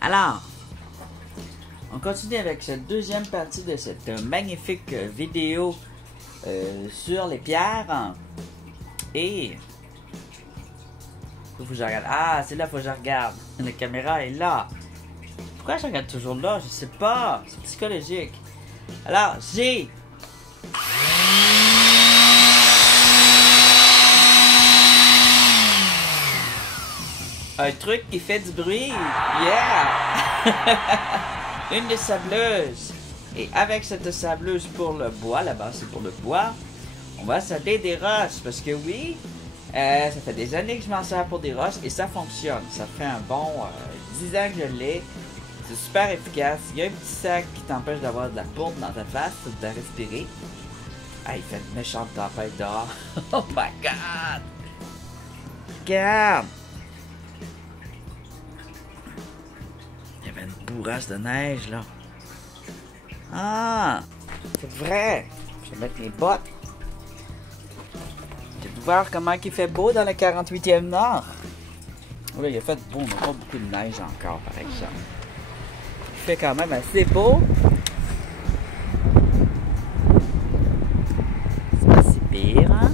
Alors, on continue avec cette deuxième partie de cette magnifique vidéo sur les pierres. Et faut que je regarde. Ah, c'est là faut que je regarde. La caméra est là. Pourquoi je regarde toujours là? Je sais pas. C'est psychologique. Alors, j'ai un truc qui fait du bruit. Yeah! Une des sableuses. Et avec cette sableuse pour le bois, là-bas c'est pour le bois, on va sabler des rosses. Parce que oui, ça fait des années que je m'en sers pour des rosses et ça fonctionne. Ça fait un bon 10 ans que je l'ai. C'est super efficace. Il y a un petit sac qui t'empêche d'avoir de la poudre dans ta face, de respirer. Ah, il fait une méchante tempête dehors. Oh my god! Regarde! Il y avait une bourrasse de neige là. Ah! C'est vrai! Je vais mettre mes bottes. J'ai dû voir comment il fait beau dans le 48e Nord. Oui, il a fait beau, mais pas beaucoup de neige encore, par exemple. Il fait quand même assez beau. C'est pas si pire, hein?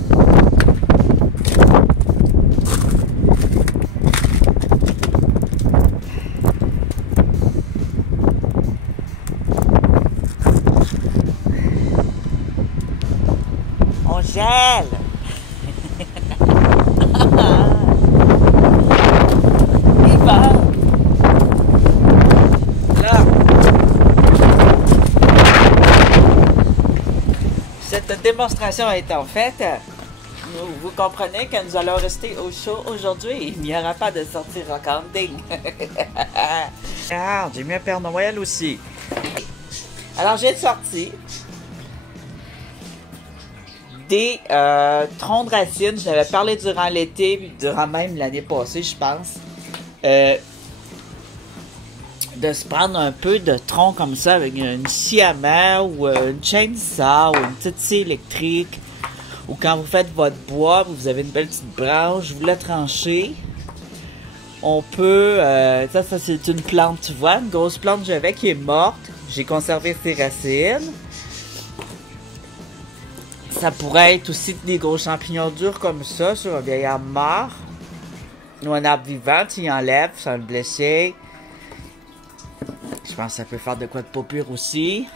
On gèle! Cette démonstration étant faite, vous comprenez que nous allons rester au chaud aujourd'hui. Il n'y aura pas de sortie recording. Ah, j'ai mis un Père Noël aussi. Alors, j'ai sorti des troncs de racines. Je n'avais parlé durant l'été, durant même l'année passée, je pense. De se prendre un peu de tronc comme ça avec une scie à main ou une chainsaw ou une petite scie électrique, ou quand vous faites votre bois, vous avez une belle petite branche, vous la tranchez. On peut, ça c'est une plante, tu vois, une grosse plante que j'avais qui est morte. J'ai conservé ses racines. Ça pourrait être aussi des gros champignons durs comme ça sur un vieil arbre mort, ou un arbre vivant, tu y enlèves sans le blesser. Je pense que ça peut faire de quoi de pas pire aussi.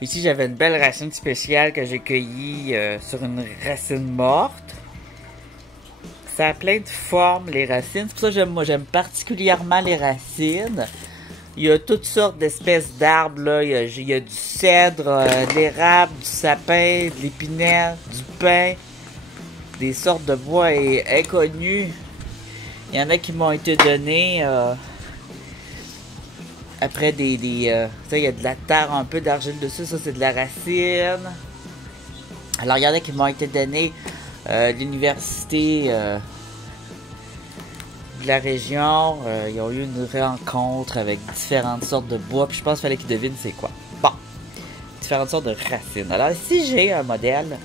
Ici, j'avais une belle racine spéciale que j'ai cueillie sur une racine morte. Ça a plein de formes, les racines. C'est pour ça que moi, j'aime particulièrement les racines. Il y a toutes sortes d'espèces d'arbres, là. Il y a du cèdre, de l'érable, du sapin, de l'épinette, du pin. Des sortes de bois inconnus. Il y en a qui m'ont été donnés... après ça, il y a de la terre, un peu d'argile dessus, ça c'est de la racine. Alors il y en a qui m'ont été donnés de l'université de la région. Ils ont eu une rencontre avec différentes sortes de bois, puis je pense qu'il fallait qu'ils devinent c'est quoi. Bon, différentes sortes de racines. Alors ici j'ai un modèle.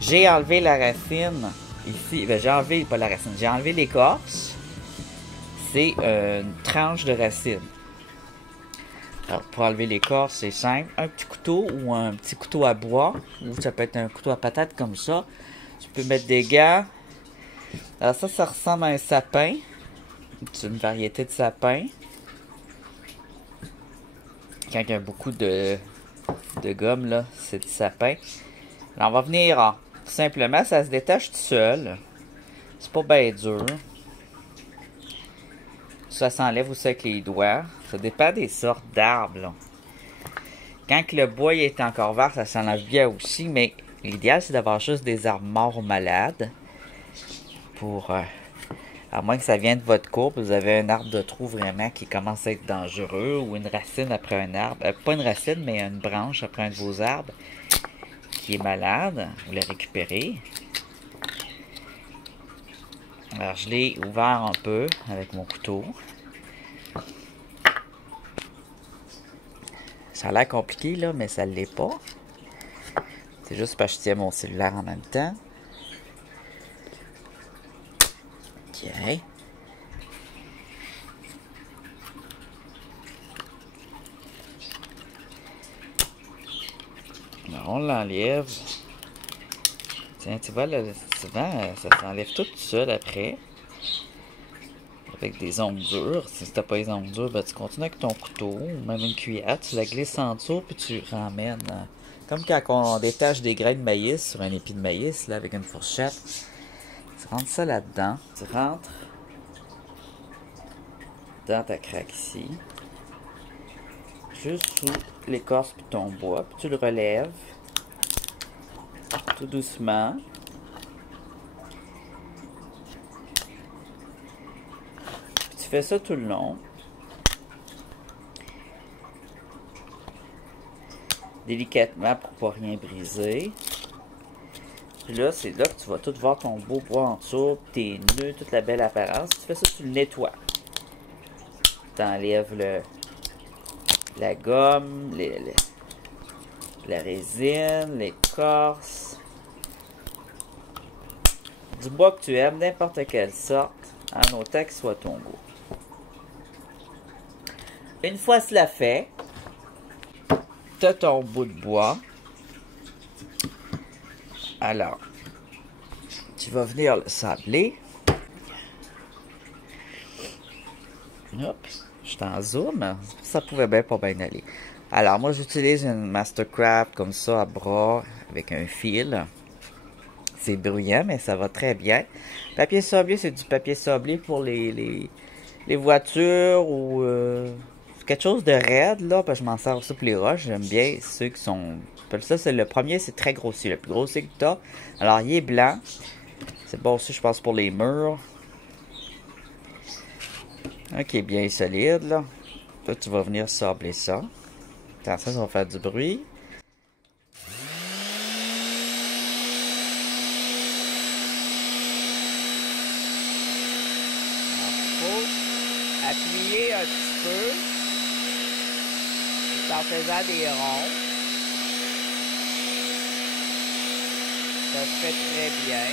J'ai enlevé la racine. Ici, ben, j'ai enlevé, pas la racine, j'ai enlevé l'écorce. C'est une tranche de racine. Alors, pour enlever l'écorce, c'est simple. Un petit couteau ou un petit couteau à bois, ou ça peut être un couteau à patate comme ça. Tu peux mettre des gants. Alors ça ressemble à un sapin. C'est une variété de sapin. Quand il y a beaucoup de gomme, là, c'est du sapin. Alors, on va venir, tout simplement, ça se détache tout seul. C'est pas bien dur. Ça s'enlève aussi avec les doigts. Ça dépend des sortes d'arbres, là. Quand le bois est encore vert, ça s'enlève bien aussi, mais l'idéal, c'est d'avoir juste des arbres morts ou malades. Pour... à moins que ça vienne de votre courbe, vous avez un arbre de trou vraiment qui commence à être dangereux, ou une racine après un arbre. Pas une racine, mais une branche après un de vos arbres qui est malade. Vous la récupérez. Alors, je l'ai ouvert un peu avec mon couteau. Ça a l'air compliqué, là, mais ça ne l'est pas. C'est juste parce que je tiens mon cellulaire en même temps. OK. on l'enlève. Tiens, tu vois, là, souvent, ça s'enlève tout seul après. Avec des ongles dures. Si t'as pas les ongles durs, ben, tu continues avec ton couteau ou même une cuillère. Tu la glisses en dessous puis tu ramènes. Comme quand on détache des grains de maïs sur un épi de maïs, là, avec une fourchette. Tu rentres ça là-dedans. Tu rentres dans ta craque ici. Juste sous l'écorce puis ton bois. Puis tu le relèves. Tout doucement. Puis tu fais ça tout le long. Délicatement pour pas rien briser. Puis là, c'est là que tu vas tout voir ton beau bois en dessous, tes nœuds, toute la belle apparence. Tu fais ça, tu le nettoies. Tu enlèves la gomme, la résine, l'écorce. Du bois que tu aimes, n'importe quelle sorte, en autant qu'il soit ton goût. Une fois cela fait, tu as ton bout de bois. Alors, tu vas venir le sabler. Hop, je t'en zoome. Ça pouvait bien pas bien aller. Alors, moi, j'utilise une Mastercraft comme ça à bras avec un fil. C'est bruyant, mais ça va très bien. Papier sablé, c'est du papier sablé pour les voitures ou quelque chose de raide, là. Parce que je m'en sers aussi pour les roches. J'aime bien ceux qui sont... Ça, c'est le premier, c'est très grossier. Le plus grossier que tu as. Alors, il est blanc. C'est bon aussi, je pense, pour les murs. Ok, bien solide, là. Là, tu vas venir sabler ça. Attention, ça va faire du bruit. Appuyer un petit peu tout en faisant des ronds. Ça se fait très bien.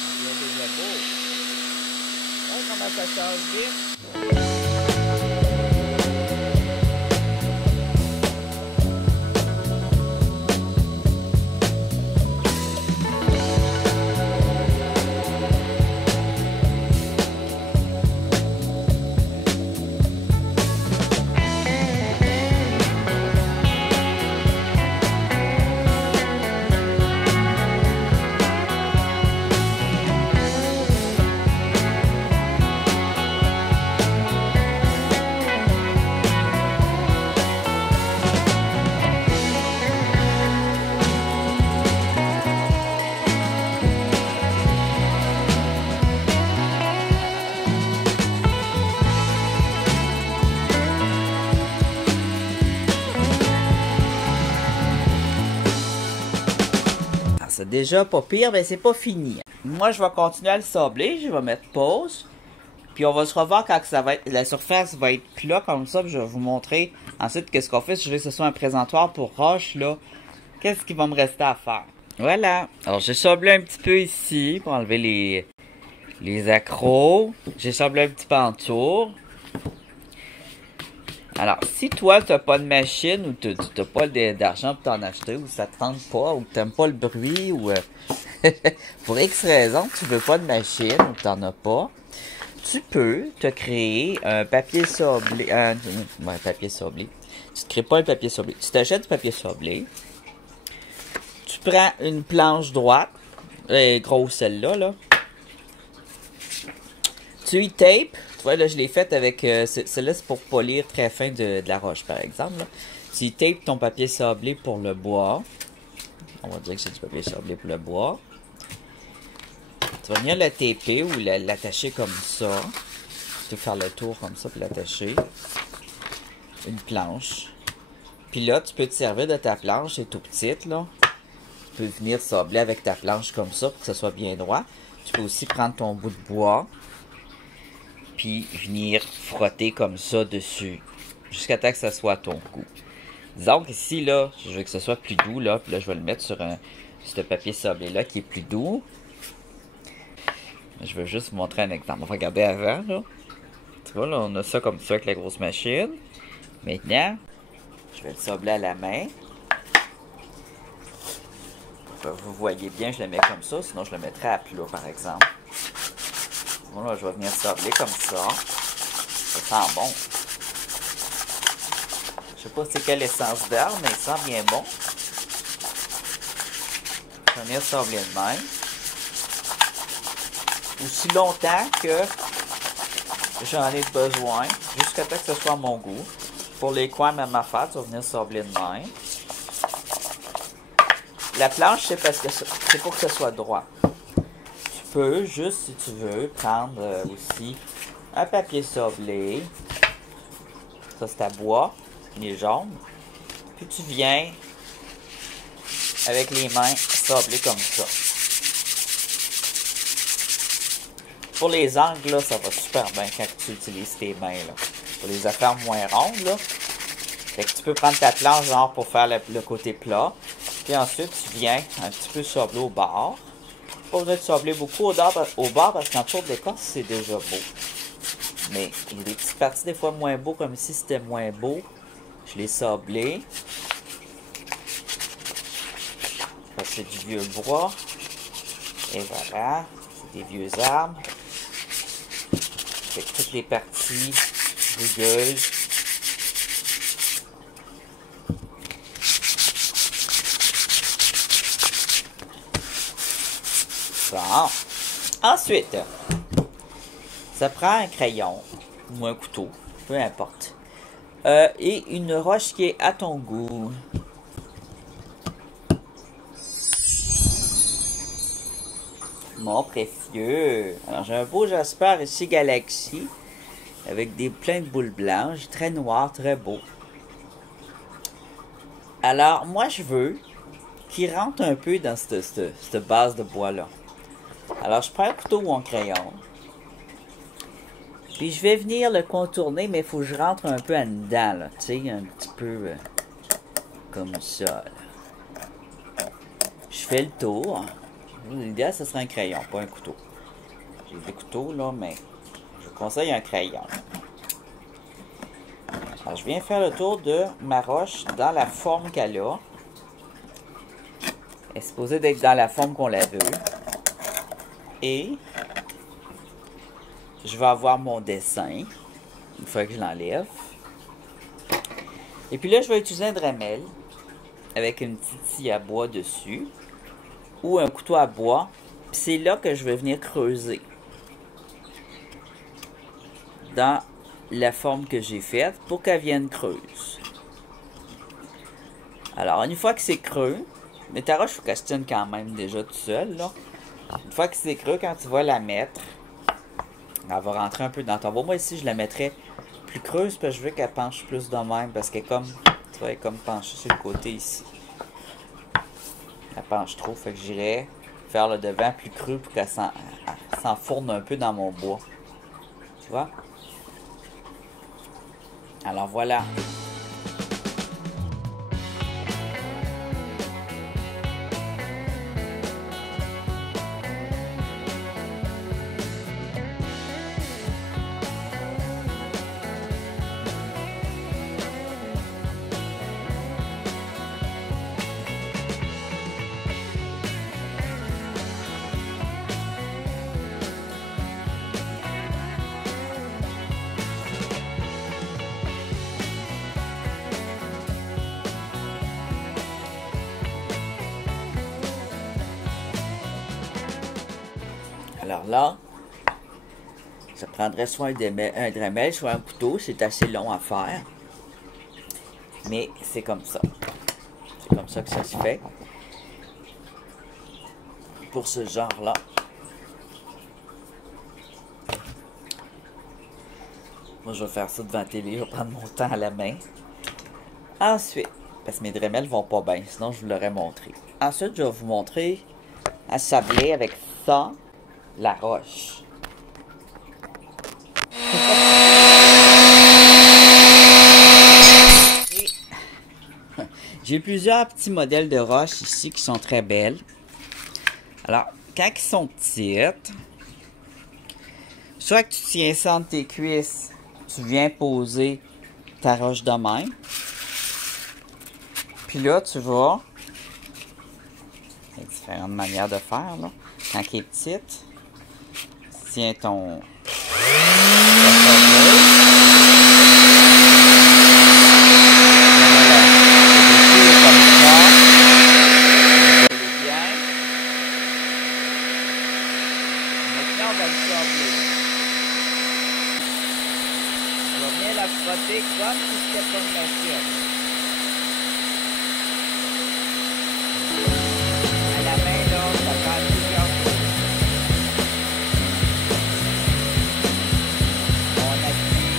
Ça devient déjà beau. Oh, comment ça change vite. C'est déjà pas pire, mais c'est pas fini. Moi, je vais continuer à le sabler. Je vais mettre pause. Puis on va se revoir quand ça va être, la surface va être plat comme ça. Puis je vais vous montrer ensuite qu'est-ce qu'on fait. Si je veux que ce soit un présentoir pour roche, là, qu'est-ce qu'il va me rester à faire. Voilà. Alors, j'ai sablé un petit peu ici pour enlever les accros. J'ai sablé un petit peu en tour. Alors, si toi, tu n'as pas de machine ou tu n'as pas d'argent pour t'en acheter ou ça te tente pas ou tu n'aimes pas le bruit ou pour X raison, tu veux pas de machine ou tu n'en as pas, tu peux te créer un papier sablé. Papier sablé. Tu te crées pas le papier sablé. Tu t'achètes du papier sablé. Tu prends une planche droite, grosse celle-là, là. Tu y tapes. Tu vois, là, je l'ai faite avec... celle-là, c'est pour polir très fin de la roche, par exemple. Là. Tu y tapes ton papier sablé pour le bois. On va dire que c'est du papier sablé pour le bois. Tu vas venir le taper ou l'attacher comme ça. Tu peux faire le tour comme ça, puis l'attacher. Une planche. Puis là, tu peux te servir de ta planche, c'est tout petite, là. Tu peux venir sabler avec ta planche comme ça, pour que ça soit bien droit. Tu peux aussi prendre ton bout de bois, puis venir frotter comme ça dessus, jusqu'à temps que ça soit à ton goût. Disons qu'ici, là, je veux que ce soit plus doux, là, puis là, je vais le mettre sur ce papier sablé-là qui est plus doux. Je veux juste vous montrer un exemple. On va regarder avant, là. Tu vois, là, on a ça comme ça avec la grosse machine. Maintenant, je vais le sabler à la main. Vous voyez bien, je le mets comme ça, sinon je le mettrais à plat, par exemple. Voilà, je vais venir sabler comme ça. Ça sent bon. Je sais pas c'est quelle essence d'arbre, mais il sent bien bon. Je vais venir sabler de même. Aussi longtemps que j'en ai besoin, jusqu'à temps que ce soit à mon goût. Pour les coins, même affaire, tu vas venir sabler de même. La planche, c'est parce que c'est pour que ce soit droit. Tu peux, juste si tu veux, prendre aussi un papier sablé. Ça, c'est à bois. Il est jaune. Puis tu viens avec les mains sabler comme ça. Pour les angles, là, ça va super bien quand tu utilises tes mains. Là. Pour les affaires moins rondes, là. Fait que tu peux prendre ta planche genre pour faire le côté plat. Puis ensuite, tu viens un petit peu sabler au bord. Pas besoin de sabler beaucoup au bord parce qu'en tour d'écorce, c'est déjà beau. Mais il y a des petites parties des fois moins beaux, comme si c'était moins beau. Je l'ai sablé. C'est du vieux bois. Et voilà. C'est des vieux arbres. Fait que toutes les parties rugueuses. Bon. Ensuite, ça prend un crayon ou un couteau, peu importe. Et une roche qui est à ton goût. Mon précieux. Alors, j'ai un beau Jasper ici Galaxy avec plein de boules blanches, très noir, très beau. Alors, moi, je veux qu'il rentre un peu dans cette base de bois-là. Alors, je prends un couteau ou un crayon. Puis, je vais venir le contourner, mais il faut que je rentre un peu en dedans, là. Tu sais, un petit peu comme ça, là. Je fais le tour. L'idéal, ce serait un crayon, pas un couteau. J'ai des couteaux, là, mais je vous conseille un crayon. Alors, je viens faire le tour de ma roche dans la forme qu'elle a. Elle est supposée d'être dans la forme qu'on la veut. Et je vais avoir mon dessin, une fois que je l'enlève. Et puis là, je vais utiliser un Dremel avec une petite scie à bois dessus. Ou un couteau à bois. Puis c'est là que je vais venir creuser. Dans la forme que j'ai faite pour qu'elle vienne creuse. Alors, une fois que c'est creux, mais ta roche, il faut qu'elle se tienne quand même déjà tout seul, là. Une fois que c'est creux, quand tu vas la mettre, elle va rentrer un peu dans ton bois. Moi, ici, je la mettrais plus creuse parce que je veux qu'elle penche plus de même parce qu'elle est comme, tu vois, elle est comme penchée sur le côté ici. Elle penche trop, fait que j'irais faire le devant plus creux pour qu'elle s'enfourne un peu dans mon bois. Tu vois? Alors voilà. Alors là, ça prendrait soit un Dremel, soit un couteau. C'est assez long à faire. Mais c'est comme ça. C'est comme ça que ça se fait. Pour ce genre-là. Moi, je vais faire ça devant la télé. Je vais prendre mon temps à la main. Ensuite, parce que mes Dremel vont pas bien. Sinon, je vous l'aurais montré. Ensuite, je vais vous montrer à sabler avec ça. La roche. J'ai plusieurs petits modèles de roches ici qui sont très belles. Alors, quand ils sont petites, Soit que tu tiens ça entre tes cuisses, tu viens poser ta roche de même. Puis là, tu vois, il y a différentes manières de faire, là. Quand elle est petite, tu tiens ton... frotter comme si c'était pas une machine. À la main, là, ça prend plusieurs fois. On appuie.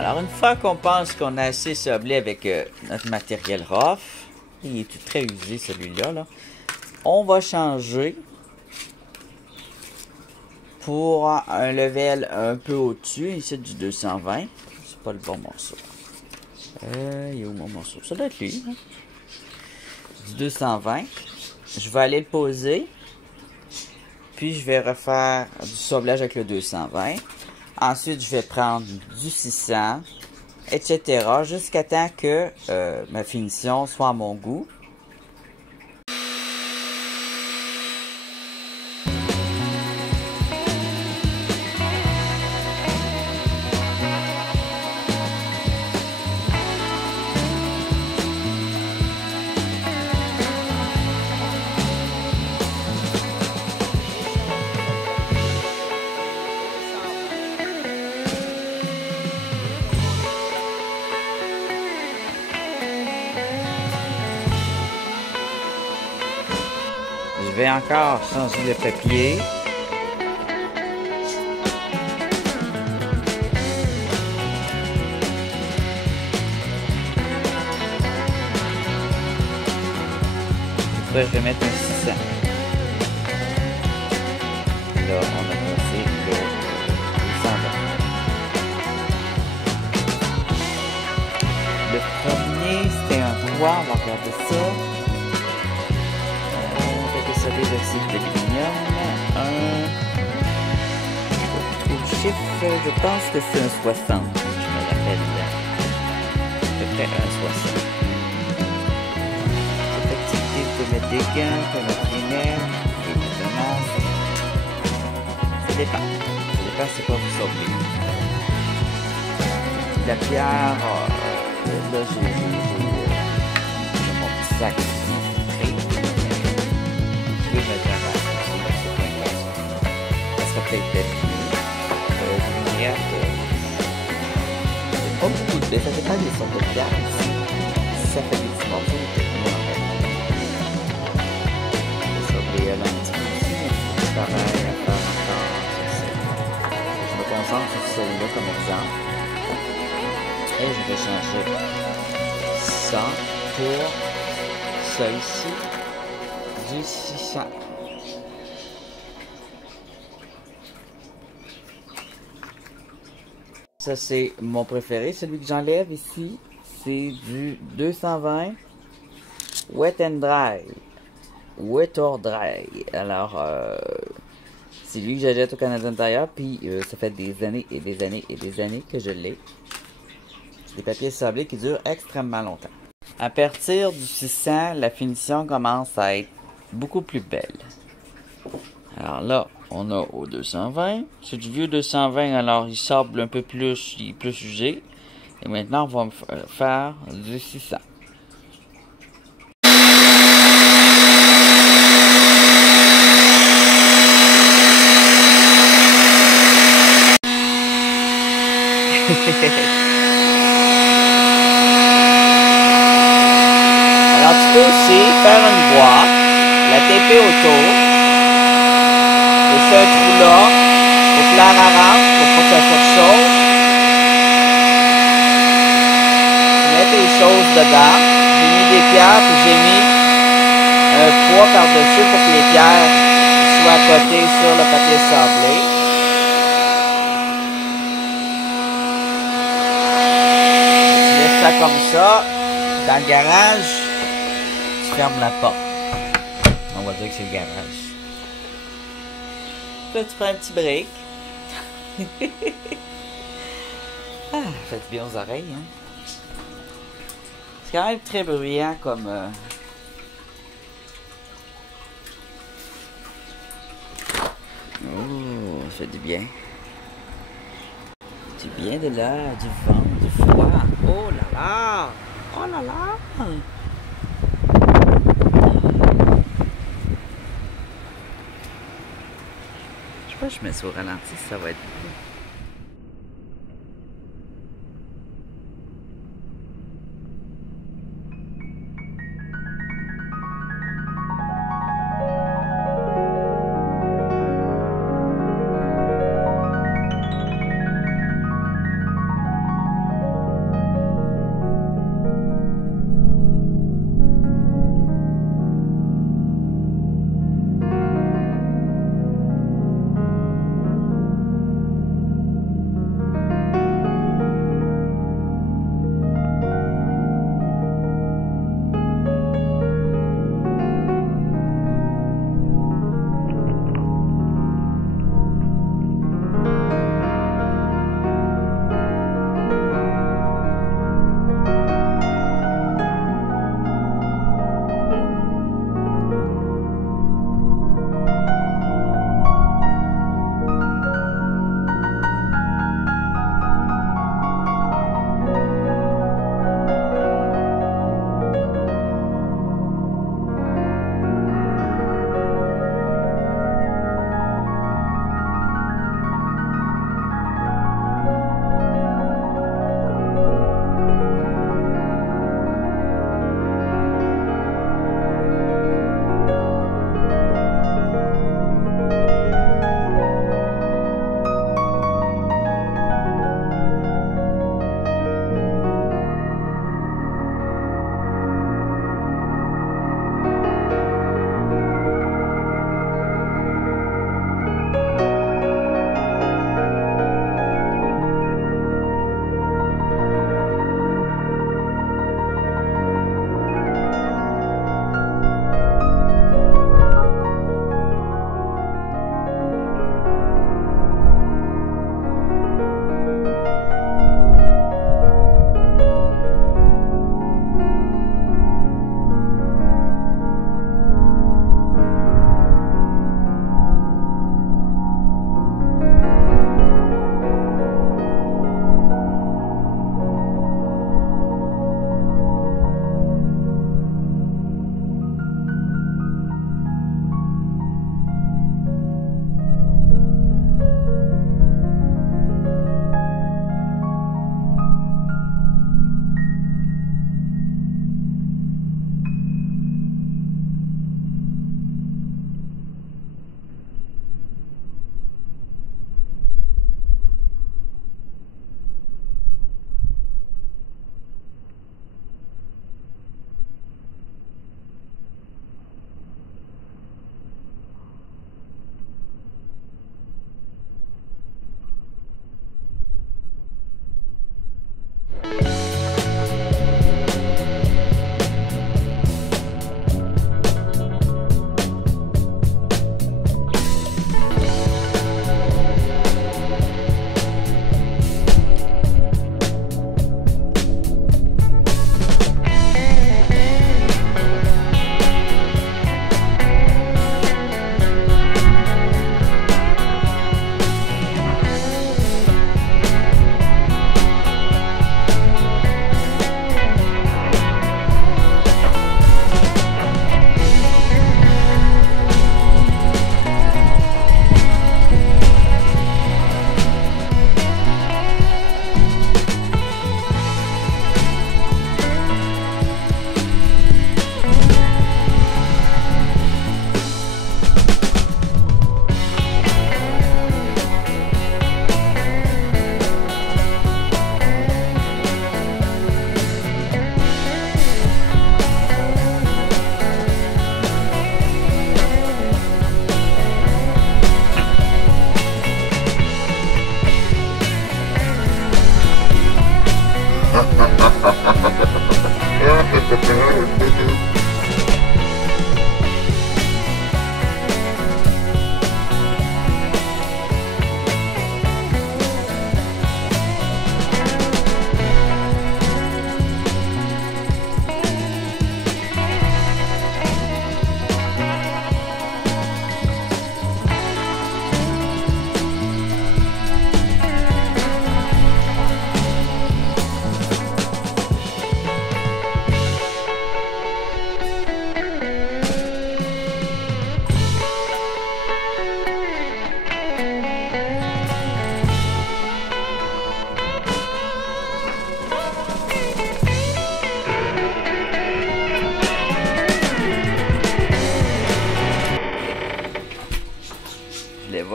Alors, une fois qu'on pense qu'on a assez sablé avec notre matériel rough, il est tout très usé celui-là, là, on va changer pour un level un peu au-dessus, ici du 220. C'est pas le bon morceau. Il est où mon morceau? Ça doit être lui. Hein? Du 220. Je vais aller le poser. Puis je vais refaire du sablage avec le 220. Ensuite, je vais prendre du 600, etc. jusqu'à temps que ma finition soit à mon goût. Je vais encore changer le papier. Après, je vais mettre un 600. Là, on a passé le 220. Le premier, c'était un 3. On va regarder ça. Le cycle d'aluminium, je trouve le chiffre, je pense que c'est un 60, je me rappelle, à peu près un 60. Cette activité peut mettre des gants, peut mettre des nerfs, évidemment, ça dépend c'est quoi vous sortez. La pierre, là j'ai mon petit sac. Peut-être des lumières, c'est pas beaucoup de ça fait pas des sortes de pierres ici. Ça fait des petits morceaux de technique en fait. C'est ça, les un petit peu ici, mais c'est pareil à faire encore. Je me concentre sur celui-là comme exemple. Et je vais changer ça pour celui-ci du 600. Ça, c'est mon préféré. Celui que j'enlève ici, c'est du 220 Wet and Dry. Whittle Dry. Alors, c'est lui que j'achète au Canadien Tire, puis ça fait des années et des années et des années que je l'ai. C'est des papiers sablés qui durent extrêmement longtemps. À partir du 600, la finition commence à être beaucoup plus belle. Alors là, on a au 220. C'est du vieux 220, alors il sable un peu plus, il est plus usé. Et maintenant, on va faire du 600. Alors, tu peux aussi faire une boîte, la taper autour, laisser un trou là, faut que l'air rentre, faut pas que ça surchauffe. Tu mets tes choses dedans. J'ai mis des pierres, puis j'ai mis un poids par-dessus pour que les pierres soient collées sur le papier sablé. Ça comme ça, dans le garage, tu fermes la porte. On va dire que c'est le garage. Là, tu prends un petit break. Ah, fait bien aux oreilles, hein. C'est quand même très bruyant comme... Oh, ça fait du bien. Du bien de l'air, du vent, du froid. Oh là là! Oh là là! Je sais pas, je mets ça au ralenti, ça va être...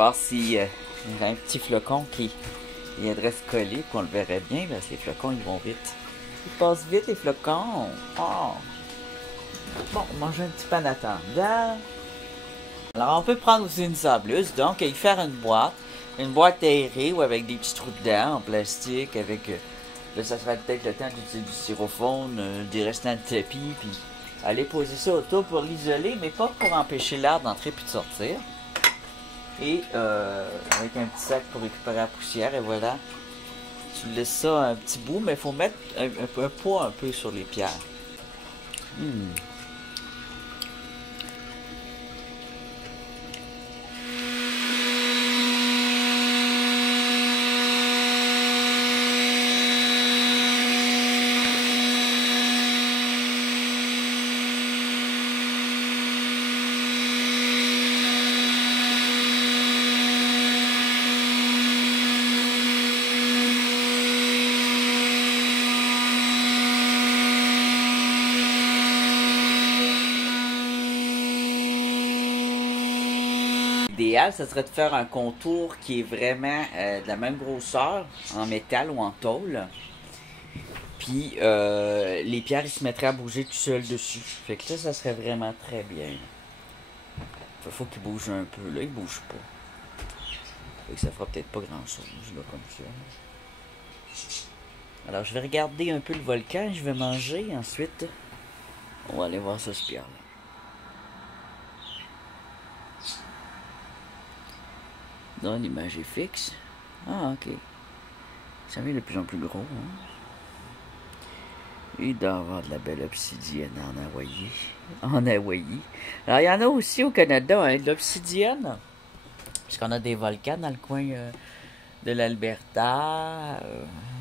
voir si y a un petit flocon qui viendrait se coller, puis on le verrait bien, parce que les flocons, ils vont vite. Ils passent vite, les flocons. Oh. Bon, on mange un petit peu en attendant. Alors, on peut prendre aussi une sableuse, donc, et y faire une boîte aérée ou avec des petits trous dedans en plastique, avec, là, ça sera peut-être le temps d'utiliser du styrofoam, des restants de tapis, puis aller poser ça autour pour l'isoler, mais pas pour empêcher l'air d'entrer puis de sortir. Et avec un petit sac pour récupérer la poussière, et voilà. Tu laisses ça un petit bout, mais il faut mettre un poids un peu sur les pierres. L'idéal, ce serait de faire un contour qui est vraiment de la même grosseur, en métal ou en tôle. Puis les pierres, ils se mettraient à bouger tout seuls dessus. Fait que ça serait vraiment très bien. Faut qu'il bouge un peu. Là, il bouge pas. Fait que ça fera peut-être pas grand-chose, là, comme ça. Alors, je vais regarder un peu le volcan, je vais manger. Ensuite, on va aller voir ce pierre-là. Non, l'image est fixe. Ah, ok. Ça devient de plus en plus gros. Hein? Il doit y avoir de la belle obsidienne en Hawaï. En Hawaï. Alors, il y en a aussi au Canada, hein, de l'obsidienne. Puisqu'on a des volcans dans le coin de l'Alberta,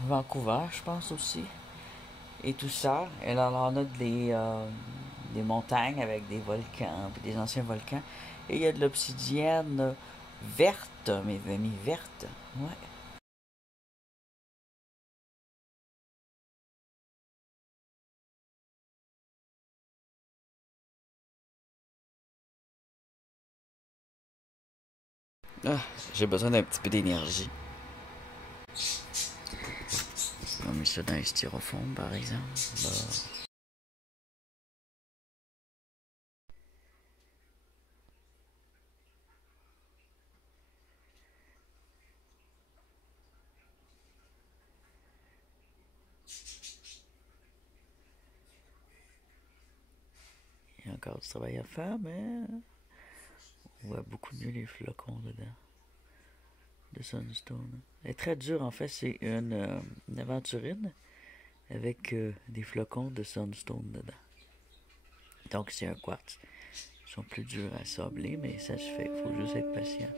Vancouver, je pense aussi. Et tout ça. Et alors, on a des montagnes avec des volcans, des anciens volcans. Et il y a de l'obsidienne verte, mes amis, verte. Ouais. Ah, j'ai besoin d'un petit peu d'énergie. On met ça dans les styrofoam, par exemple. Là. Il y a encore du travail à faire, mais on voit beaucoup mieux les flocons dedans. De Sunstone. Elle est très dure, en fait. C'est une aventurine avec des flocons de Sunstone dedans. Donc, c'est un quartz. Ils sont plus durs à sabler, mais ça se fait. Il faut juste être patient.